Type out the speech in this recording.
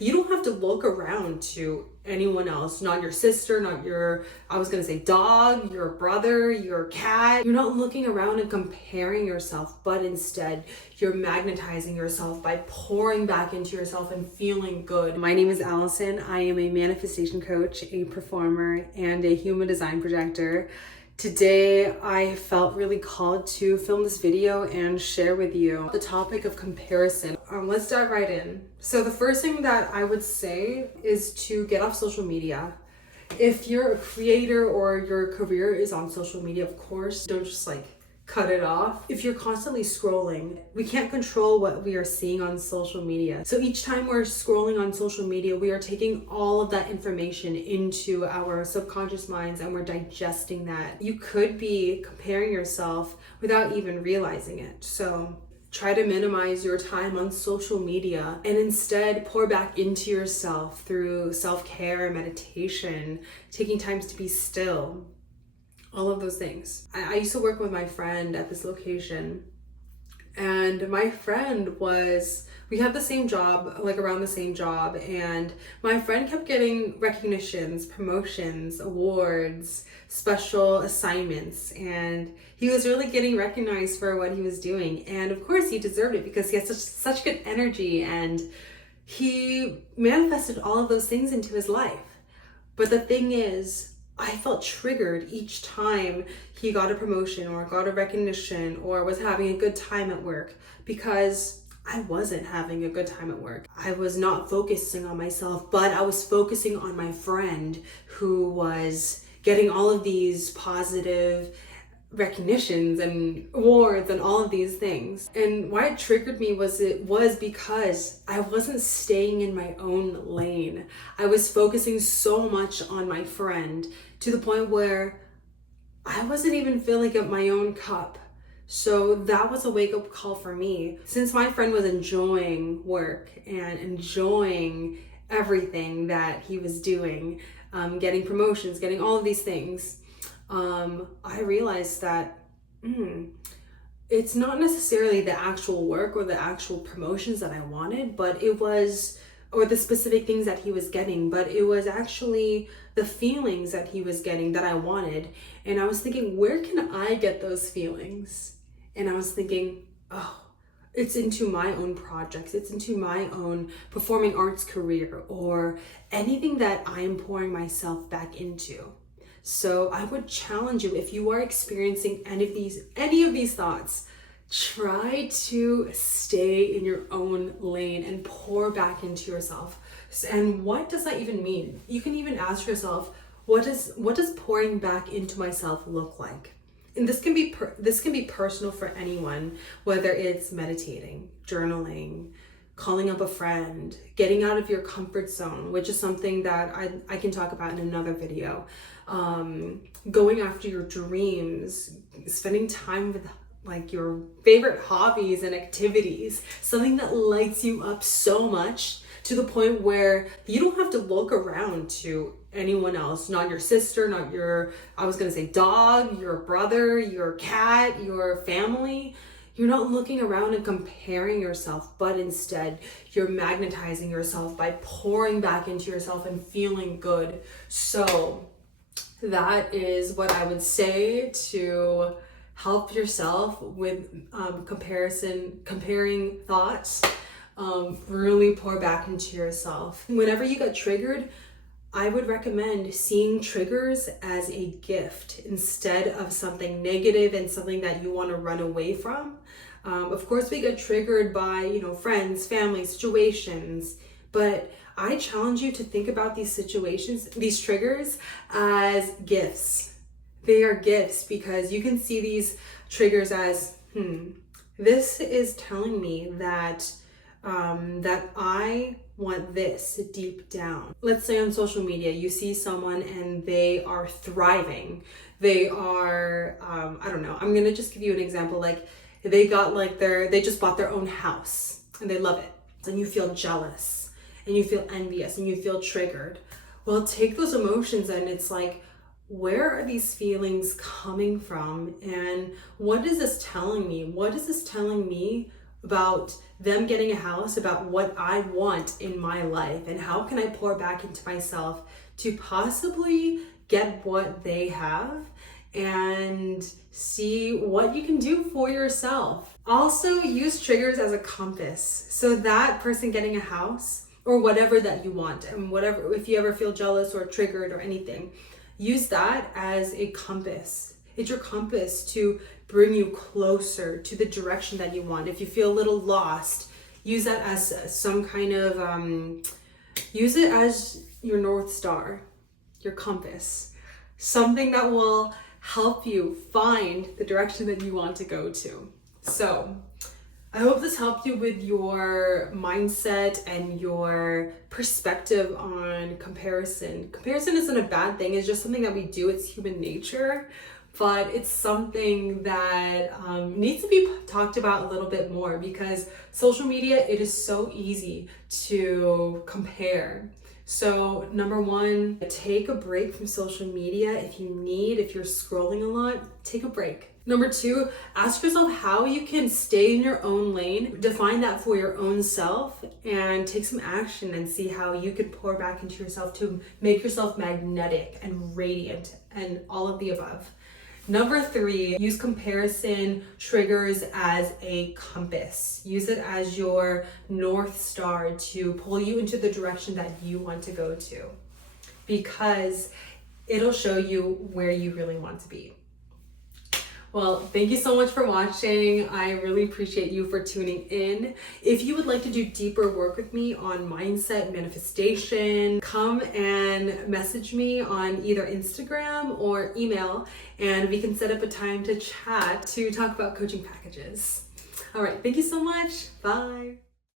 you don't have to look around to anyone else, not your sister, not your, I was gonna say dog, your brother, your cat. You're not looking around and comparing yourself, but instead you're magnetizing yourself by pouring back into yourself and feeling good. My name is Allison. I am a manifestation coach, a performer, and a human design projector. Today, I felt really called to film this video and share with you the topic of comparison. Let's dive right in. So the first thing that I would say is to get off social media. If you're a creator or your career is on social media, of course, don't just cut it off. If you're constantly scrolling, we can't control what we are seeing on social media. So each time we're scrolling on social media, we are taking all of that information into our subconscious minds and we're digesting that. You could be comparing yourself without even realizing it. So try to minimize your time on social media and instead pour back into yourself through self-care, meditation, taking times to be still. All of those things. I used to work with my friend at this location, and my friend we had the same job, around the same job, and my friend kept getting recognitions, promotions, awards, special assignments, and he was really getting recognized for what he was doing. And of course he deserved it because he has such good energy and he manifested all of those things into his life. But the thing is, I felt triggered each time he got a promotion or got a recognition or was having a good time at work, because I wasn't having a good time at work. I was not focusing on myself, but I was focusing on my friend who was getting all of these positive recognitions and awards and all of these things. And why it triggered me was because I wasn't staying in my own lane. I was focusing so much on my friend to the point where I wasn't even filling up my own cup. So that was a wake-up call for me. Since my friend was enjoying work and enjoying everything that he was doing, getting promotions, getting all of these things, I realized that it's not necessarily the actual work or the actual promotions that I wanted, but it was, or the specific things that he was getting, but it was actually the feelings that he was getting that I wanted. And I was thinking, where can I get those feelings? And I was thinking, oh, it's into my own projects. It's into my own performing arts career or anything that I am pouring myself back into. So I would challenge you, if you are experiencing any of these thoughts, try to stay in your own lane and pour back into yourself. And what does that even mean? You can even ask yourself, what does pouring back into myself look like? And this can be personal for anyone, whether it's meditating, journaling, calling up a friend, getting out of your comfort zone, which is something that I can talk about in another video. Going after your dreams, spending time with your favorite hobbies and activities, something that lights you up so much to the point where you don't have to look around to anyone else, not your sister, not your, I was gonna say dog, your brother, your cat, your family. You're not looking around and comparing yourself, but instead you're magnetizing yourself by pouring back into yourself and feeling good. So that is what I would say to help yourself with comparing thoughts. Really pour back into yourself. Whenever you get triggered, I would recommend seeing triggers as a gift instead of something negative and something that you want to run away from. Of course, we get triggered by, friends, family, situations, but I challenge you to think about these situations, these triggers, as gifts. They are gifts because you can see these triggers as, this is telling me that I want this deep down. Let's say on social media, you see someone and they are thriving. They are, I don't know, I'm gonna just give you an example. They just bought their own house and they love it. And you feel jealous and you feel envious and you feel triggered. Well, take those emotions and it's where are these feelings coming from? And what is this telling me? What is this telling me about them getting a house, about what I want in my life, and how can I pour back into myself to possibly get what they have and see what you can do for yourself. Also, use triggers as a compass. So that person getting a house or whatever that you want, and whatever, if you ever feel jealous or triggered or anything, use that as a compass. It's your compass to bring you closer to the direction that you want. If you feel a little lost, use that as some kind of, use it as your North Star, your compass, something that will help you find the direction that you want to go to. So I hope this helped you with your mindset and your perspective on comparison. Comparison isn't a bad thing. It's just something that we do. It's human nature, but it's something that needs to be talked about a little bit more, because social media, it is so easy to compare. So number one, take a break from social media if you need. If you're scrolling a lot, take a break. Number two, ask yourself how you can stay in your own lane. Define that for your own self and take some action and see how you can pour back into yourself to make yourself magnetic and radiant and all of the above. Number three, use comparison triggers as a compass. Use it as your North Star to pull you into the direction that you want to go to, because it'll show you where you really want to be. Well, thank you so much for watching. I really appreciate you for tuning in. If you would like to do deeper work with me on mindset, manifestation, come and message me on either Instagram or email, and we can set up a time to chat to talk about coaching packages. All right, thank you so much. Bye.